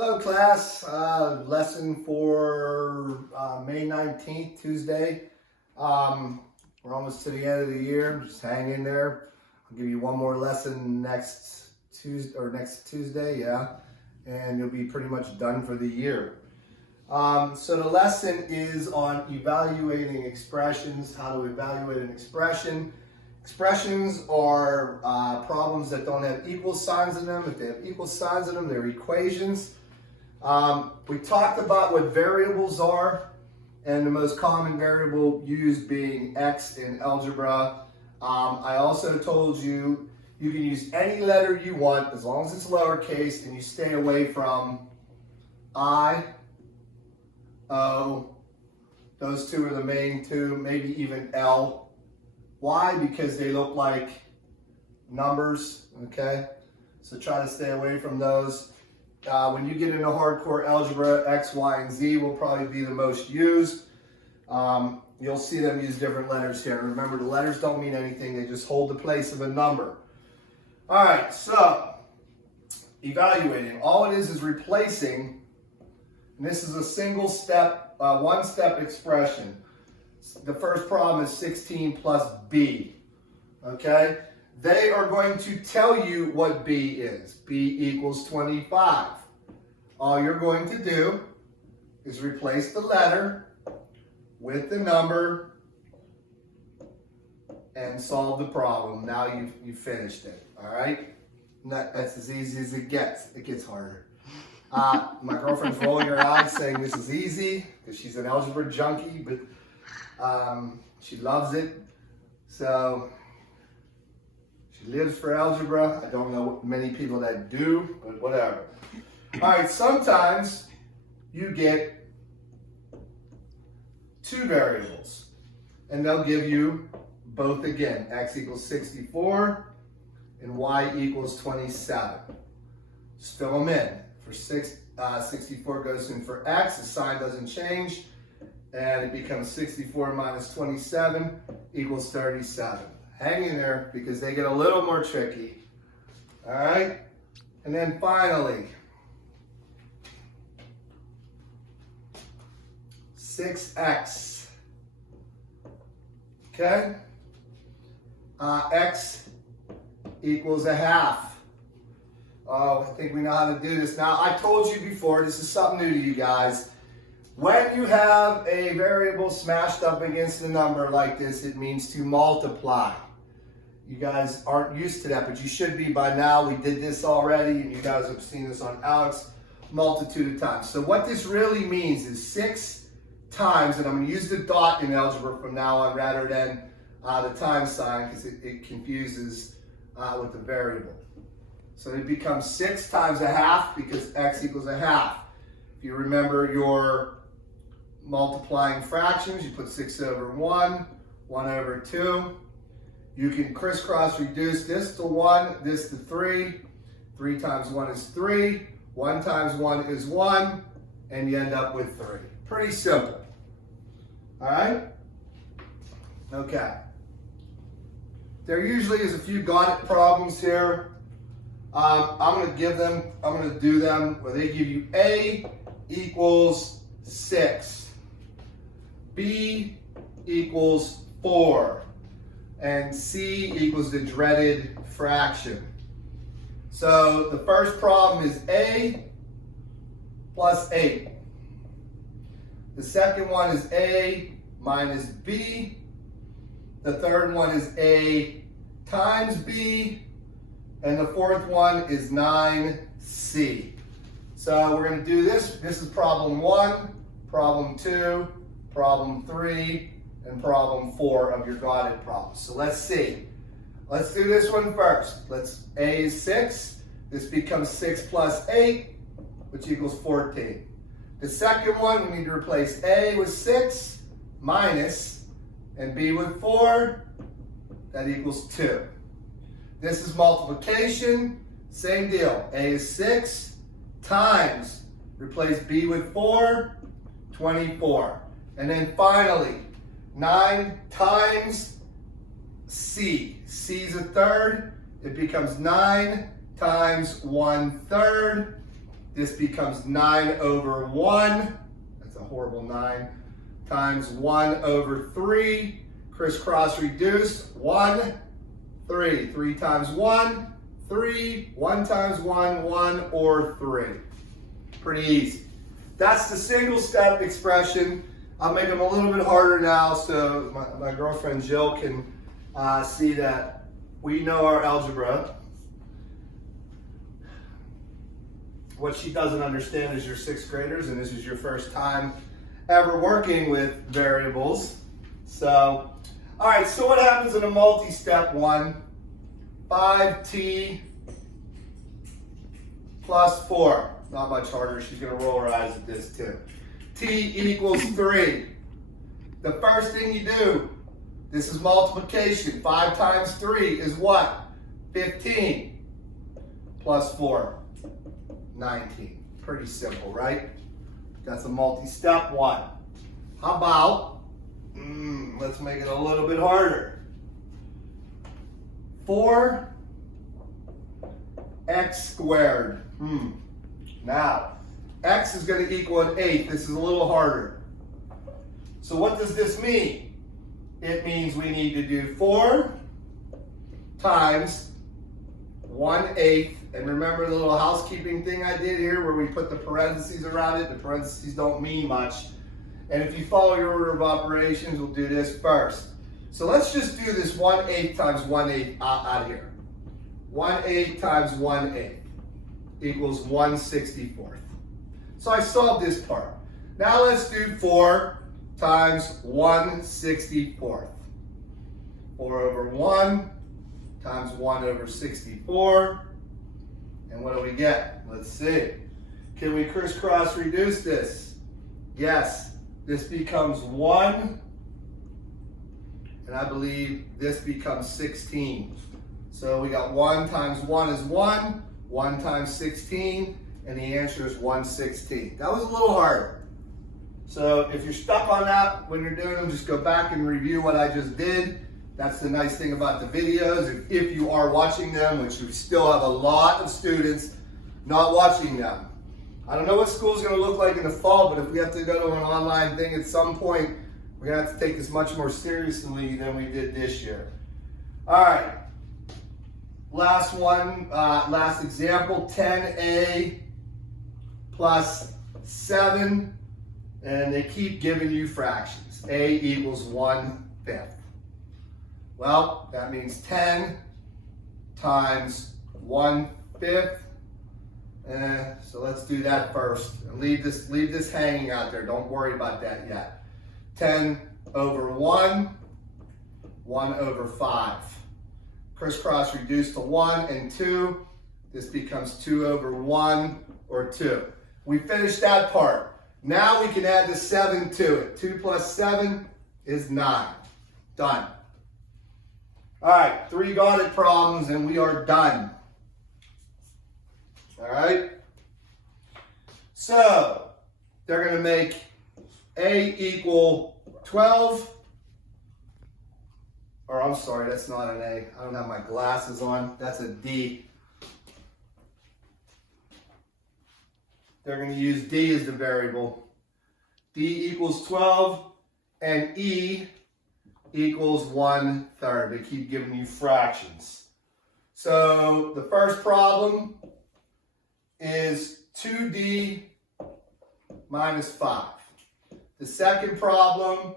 Hello class, lesson for May 19th, Tuesday. We're almost to the end of the year, just hang in there. I'll give you one more lesson next Tuesday, yeah, and you'll be pretty much done for the year. So the lesson is on evaluating expressions, how to evaluate an expression. Expressions are problems that don't have equal signs in them. If they have equal signs in them, they're equations. We talked about what variables are, and the most common variable used being x in algebra. I also told you you can use any letter you want as long as it's lowercase and you stay away from I, O, those two are the main two, maybe even L. Why? Because they look like numbers, okay? So try to stay away from those. When you get into hardcore algebra, X, Y, and Z will probably be the most used. You'll see them use different letters here. Remember, the letters don't mean anything. They just hold the place of a number. All right, so evaluating. All it is replacing, and this is a single step, one-step expression. The first problem is 16 plus B, okay? They are going to tell you what B is. B equals 25. All you're going to do is replace the letter with the number and solve the problem. Now you've finished it, all right? That's as easy as it gets. It gets harder. My girlfriend's rolling her eyes saying this is easy because she's an algebra junkie, but she loves it. So she lives for algebra. I don't know many people that do, but whatever. All right, sometimes you get two variables, and they'll give you both again. X equals 64 and Y equals 27. Just fill them in. For 64 goes in for X, the sign doesn't change, and it becomes 64 minus 27 equals 37. Hang in there because they get a little more tricky. All right? And then finally, 6x. Okay? X equals a half. Oh, I think we know how to do this. Now, I told you before, this is something new to you guys. When you have a variable smashed up against a number like this, it means to multiply. You guys aren't used to that, but you should be by now. We did this already, and you guys have seen this on Alex multitude of times. So what this really means is 6 times, and I'm going to use the dot in algebra from now on rather than the times sign because it confuses with the variable. So it becomes 6 times a half because x equals a half. If you remember your multiplying fractions, you put 6 over 1, 1 over 2. You can crisscross reduce this to 1, this to 3. 3 times 1 is 3. 1 times 1 is 1. And you end up with 3. Pretty simple. All right? Okay. There usually is a few got it problems here. I'm going to do them where they give you A equals 6. B equals 4. And C equals the dreaded fraction. So the first problem is A plus 8. The second one is A minus B. The third one is A times B. And the fourth one is 9C. So we're going to do this. This is problem 1, problem 2, problem 3, and problem 4 of your got it problems. So let's see. Let's do this one first. A is 6. This becomes 6 plus 8, which equals 14. The second one, we need to replace A with 6 minus, and B with 4. That equals 2. This is multiplication. Same deal. A is 6 times, replace B with 4, 24. And then finally, 9 times C. C is a third. It becomes 9 times 1/3. This becomes 9 over 1. That's a horrible 9. Times 1 over 3. Crisscross reduced. 1, 3. 3 times 1, 3. 1 times 1, 1 or 3. Pretty easy. That's the single step expression. I'll make them a little bit harder now so my girlfriend Jill can see that we know our algebra. What she doesn't understand is you're sixth graders and this is your first time ever working with variables. So, all right, so what happens in a multi-step one? 5t plus 4. Not much harder. She's going to roll her eyes at this too. T equals 3. The first thing you do, this is multiplication. 5 times 3 is what? 15. Plus 4, 19. Pretty simple, right? That's a multi-step one. How about, let's make it a little bit harder. 4x squared. Now, x is going to equal an 8. This is a little harder. So what does this mean? It means we need to do 4 times 1/8. And remember the little housekeeping thing I did here where we put the parentheses around it? The parentheses don't mean much. And if you follow your order of operations, we'll do this first. So let's just do this 1/8 times 1/8 out here. 1/8 times 1/8 equals 1/64. So I solved this part. Now let's do 4 times 1/64. 4 over 1 times 1 over 64. And what do we get? Let's see. Can we crisscross reduce this? Yes. This becomes 1. And I believe this becomes 16. So we got 1 times 1 is 1. 1 times 16. And the answer is 1/16. That was a little harder. So if you're stuck on that when you're doing them, just go back and review what I just did. That's the nice thing about the videos. If you are watching them, which we still have a lot of students not watching them. I don't know what school's going to look like in the fall, but if we have to go to an online thing at some point, we're going to have to take this much more seriously than we did this year. All right. Last one, last example, 10a plus 7, and they keep giving you fractions. A equals 1/5. Well, that means 10 times 1/5. So let's do that first. And leave this hanging out there. Don't worry about that yet. 10 over 1, 1 over 5. Crisscross reduced to 1 and 2. This becomes 2 over 1 or 2. We finished that part. Now we can add the 7 to it. 2 plus 7 is 9. Done. All right, 3 got it problems and we are done. All right. So they're going to make A equal 12. Or I'm sorry, that's not an A. I don't have my glasses on. That's a D. They're going to use D as the variable. D equals 12 and E equals 1/3. They keep giving you fractions. So the first problem is 2D minus 5. The second problem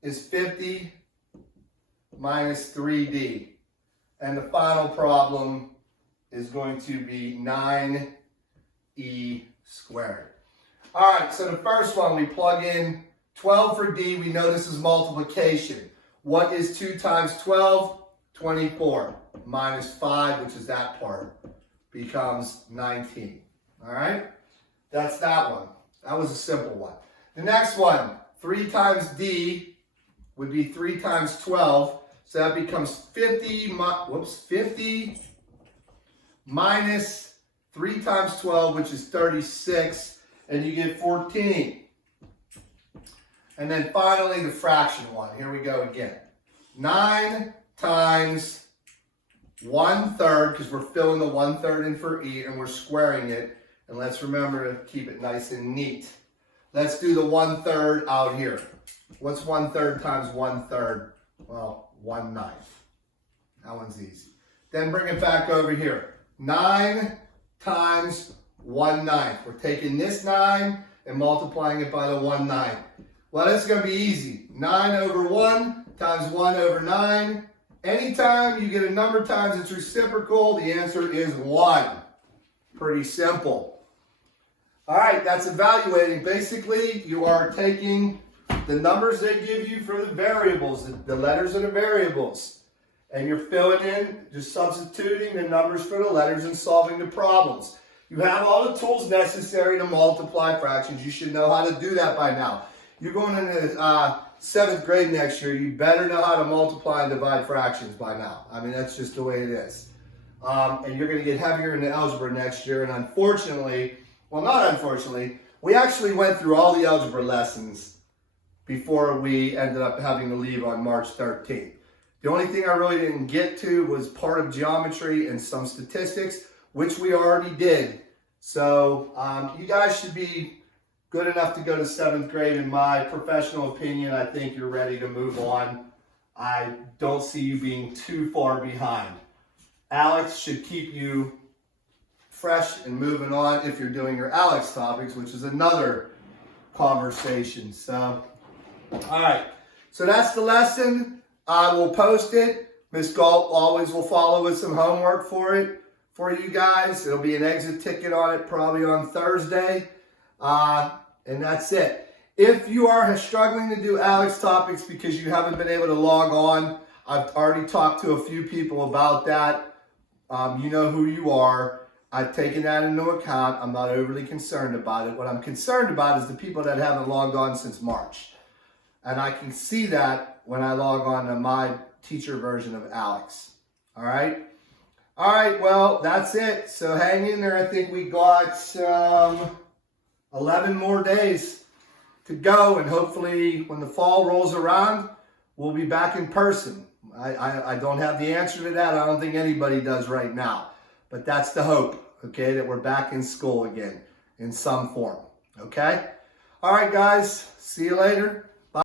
is 50 minus 3D. And the final problem is going to be 9E squared. All right, so the first one, we plug in 12 for D. We know this is multiplication. What is 2 times 12? 24. Minus 5, which is that part, becomes 19. All right? That's that one. That was a simple one. The next one, 3 times D would be 3 times 12. So that becomes 50 minus 3 times 12, which is 36. And you get 14. And then finally, the fraction one. Here we go again. 9 times 1/3, because we're filling the 1/3 in for E, and we're squaring it. And let's remember to keep it nice and neat. Let's do the 1/3 out here. What's 1/3 times 1/3? Well, 1/9. That one's easy. Then bring it back over here. 9 times 1/9. We're taking this 9 and multiplying it by the 1/9. Well, this is going to be easy. 9 over 1 times 1 over 9. Anytime you get a number times its reciprocal, the answer is 1. Pretty simple. All right, that's evaluating. Basically, you are taking the numbers they give you for the variables, the letters of the variables, and you're filling in, just substituting the numbers for the letters and solving the problems. You have all the tools necessary to multiply fractions. You should know how to do that by now. You're going into 7th grade next year. You better know how to multiply and divide fractions by now. I mean, that's just the way it is. And you're going to get heavier into algebra next year. And unfortunately, well, not unfortunately, we actually went through all the algebra lessons before we ended up having to leave on March 13th. The only thing I really didn't get to was part of geometry and some statistics, which we already did. So you guys should be good enough to go to 7th grade. In my professional opinion, I think you're ready to move on. I don't see you being too far behind. Alex should keep you fresh and moving on if you're doing your Alex topics, which is another conversation. So, all right. So that's the lesson. I will post it. Miss Galt always will follow with some homework for it for you guys. It'll be an exit ticket on it probably on Thursday. And that's it. If you are struggling to do Alex topics because you haven't been able to log on, I've already talked to a few people about that. You know who you are. I've taken that into account. I'm not overly concerned about it. What I'm concerned about is the people that haven't logged on since March. And I can see that when I log on to my teacher version of Alex. All right? All right, well, that's it. So hang in there. I think we got 11 more days to go. And hopefully when the fall rolls around, we'll be back in person. I don't have the answer to that. I don't think anybody does right now. But that's the hope, okay, that we're back in school again in some form, okay? All right, guys, see you later.